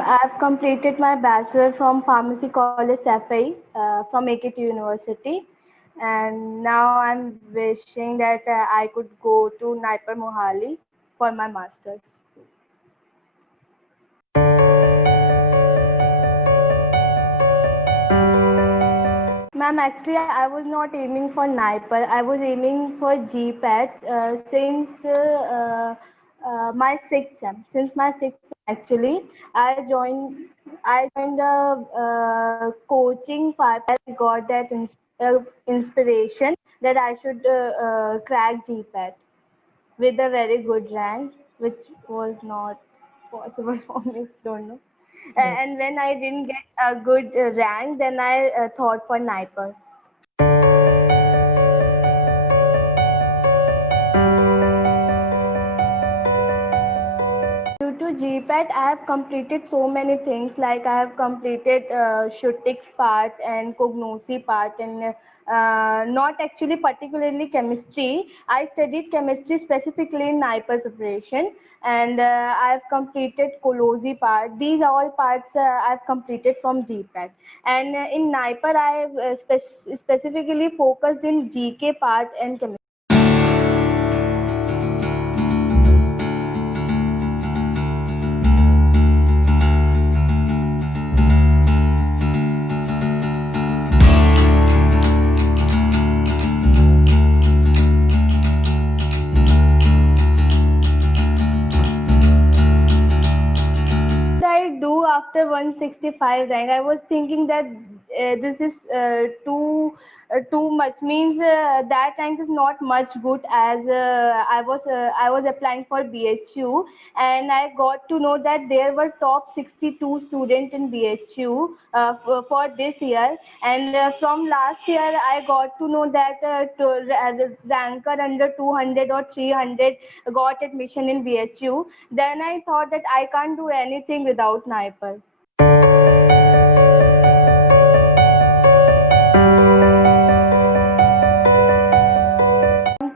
I've completed my bachelor from Pharmacy College FI from AKT University, and now I'm wishing that I could go to NIPER Mohali for my masters. Ma'am, actually, I was not aiming for NIPER. I was aiming for GPAT since my sixth sem. Since my sixth sem, actually, I joined a coaching part. I got that inspiration that I should crack GPAT with a very good rank, which was not possible for me. Don't know. And when I didn't get a good rank, then I thought for NIPER. Due to GPAT, I have completed so many things. Like I have completed Shootics part and Cognosy part, and not actually particularly chemistry. I studied chemistry specifically in NIPER preparation, and I have completed Colozy part. These are all parts I have completed from GPAT. And in NIPER, I have specifically focused in GK part and chemistry. I do after 165 rank? I was thinking that this is too much. Means that rank is not much good, as I was applying for BHU, and I got to know that there were top 62 students in BHU for this year, and from last year I got to know that ranker under 200 or 300 got admission in BHU. Then I thought that I can't do anything without NIPER.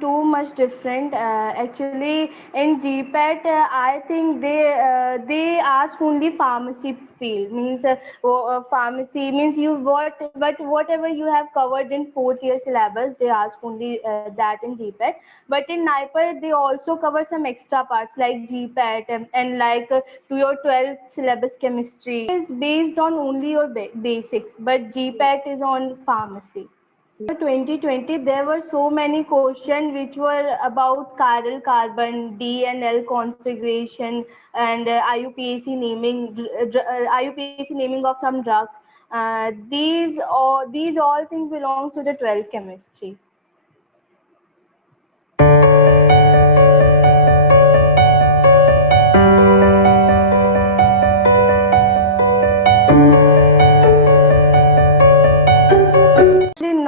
Too much different. Actually, in GPAT, I think they ask only pharmacy field. Means pharmacy means but whatever you have covered in fourth year syllabus, they ask only that in GPAT. But in NIPER, they also cover some extra parts like GPAT and like to your 12th syllabus chemistry. It is based on only your basics, but GPAT is on pharmacy. 2020, there were so many questions which were about chiral carbon, D and L configuration, and IUPAC naming of some drugs. These all things belong to the 12th chemistry.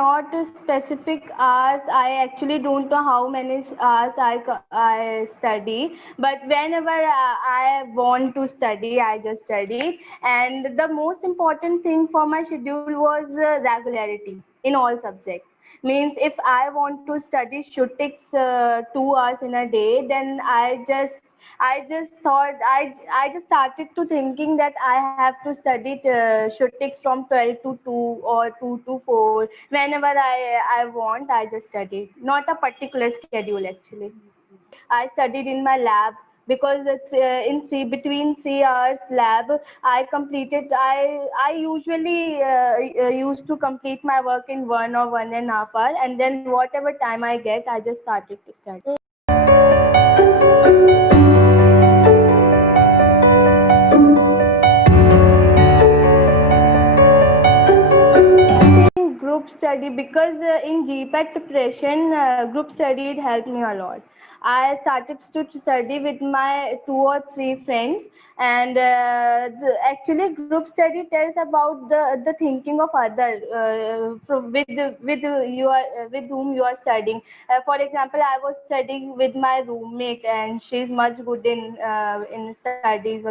Not specific hours. I actually don't know how many hours I study, but whenever I want to study, I just study. And the most important thing for my schedule was regularity in all subjects. Means if I want to study Shootics 2 hours in a day, then I just thought I just started to thinking that I have to study Shootics from 12 to 2 or 2 to 4. Whenever I want, I just study. Not a particular schedule actually. I studied in my lab because it's, between 3 hours lab I usually used to complete my work in 1 or 1.5 hours, and then whatever time I get, I just started to study. Group study, because in GPAT preparation, group study it helped me a lot. I started to study with my 2 or 3 friends, and actually group study tells about the thinking of other with whom you are studying. For example, I was studying with my roommate, and she's much good in studies,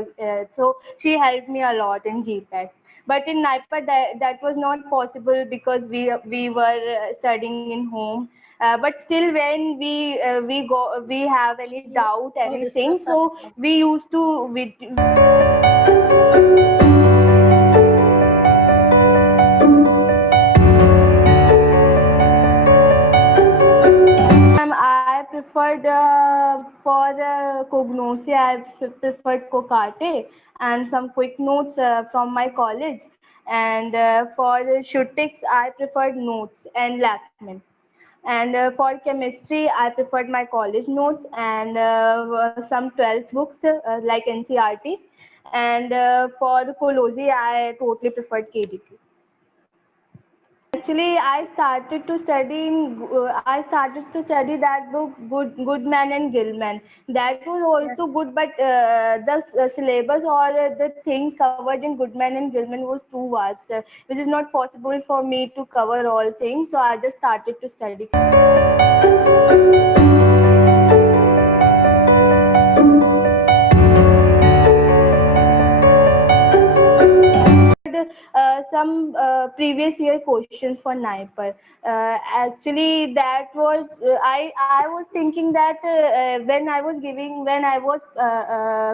so she helped me a lot in GPAT. But in NIPER, that was not possible because we were studying in home. But still, when we have any doubt, anything, so we used to preferred Kokate and some quick notes from my college. And for Shootics, I preferred notes and Lachman. And for chemistry, I preferred my college notes and some 12th books like NCRT. And for Cology, I totally preferred KDT. Actually, I started to study that book, Goodman and Gilman. That was also good, but the syllabus or the things covered in Goodman and Gilman was too vast, which is not possible for me to cover all things. So I just started to study. Some previous year questions for NIPER. Actually, that was I was thinking that when I was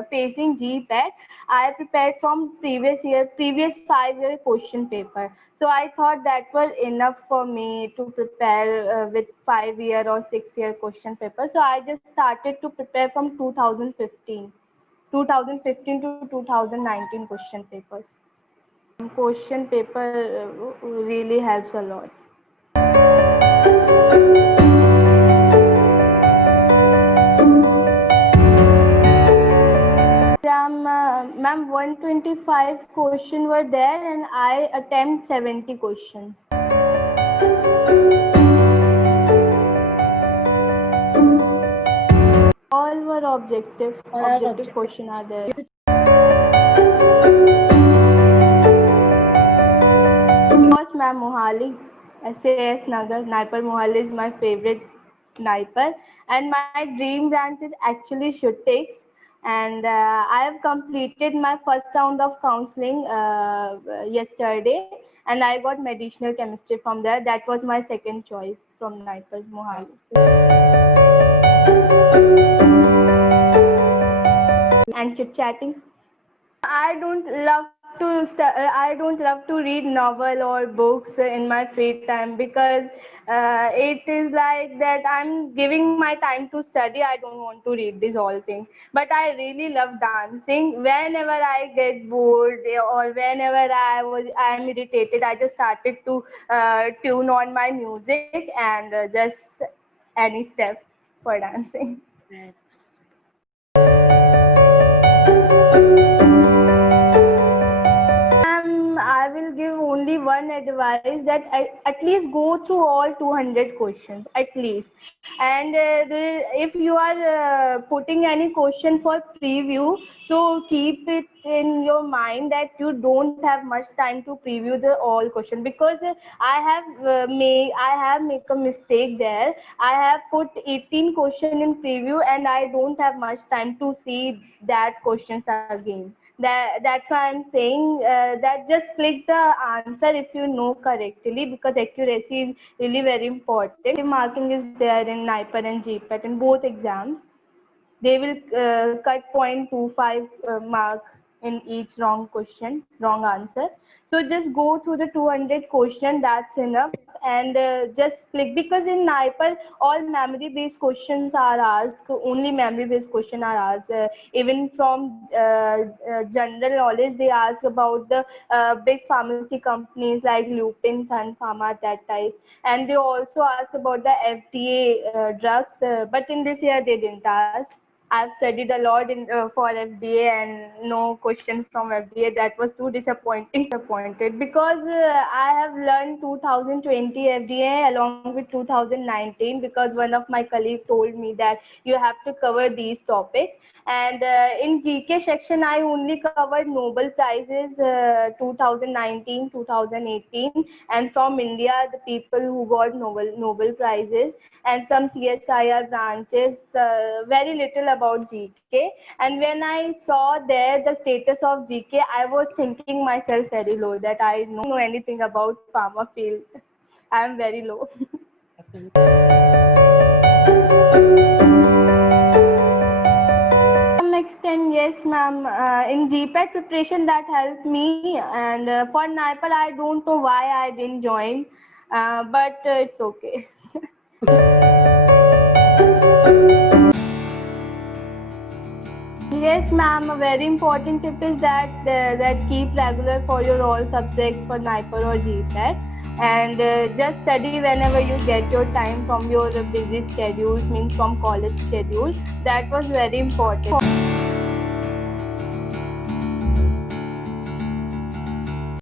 facing GPAT, I prepared from previous 5-year question paper. So I thought that was enough for me to prepare with 5-year or 6-year question paper. So I just started to prepare from 2015 to 2019 question papers. Question paper really helps a lot. Ma'am, 125 questions were there and I attempt 70 questions. All were objective questions are there. Ma'am, Mohali, SAS Nagar, NIPER Mohali is my favorite NIPER, and my dream branch is actually Shootics. And I have completed my first round of counseling yesterday, and I got medicinal chemistry from there. That was my second choice from NIPER Mohali. And chit chatting. I don't love to read novel or books in my free time because it is like that I'm giving my time to study. I don't want to read these all things. But I really love dancing. Whenever I get bored or whenever I'm irritated, I just started to tune on my music and just any step for dancing. I will give only one advice that at least go through all 200 questions at least. And if you are putting any question for preview, so keep it in your mind that you don't have much time to preview the all question, because I have make a mistake there. I have put 18 question in preview and I don't have much time to see that questions again. That's why I'm saying that just click the answer if you know correctly, because accuracy is really very important. Marking is there in NIPER and GPAT in both exams. They will cut 0.25 mark in each wrong answer. So just go through the 200 question, that's enough, and just click, because in NIPER all memory based questions are asked, only memory based questions are asked. Even from general knowledge, they ask about the big pharmacy companies like Lupin, Sun Pharma, that type, and they also ask about the FDA drugs, but in this year they didn't ask. I've studied a lot for FDA and no question from FDA. That was too disappointing. Because I have learned 2020 FDA along with 2019, because one of my colleagues told me that you have to cover these topics. And in GK section, I only covered Nobel Prizes 2019, 2018, and from India, the people who got Nobel Prizes, and some CSIR branches, very little about GK. And when I saw there the status of GK, I was thinking myself very low, that I don't know anything about pharma field. I am very low. To some extent, yes, ma'am. In GPAT preparation, that helped me, and for NIPER, I don't know why I didn't join, but it's okay. Yes, Yes, ma'am. A very important tip is that keep regular for your all subjects for NIPER or GPAT, and just study whenever you get your time from your busy schedules, means from college schedule. That was very important.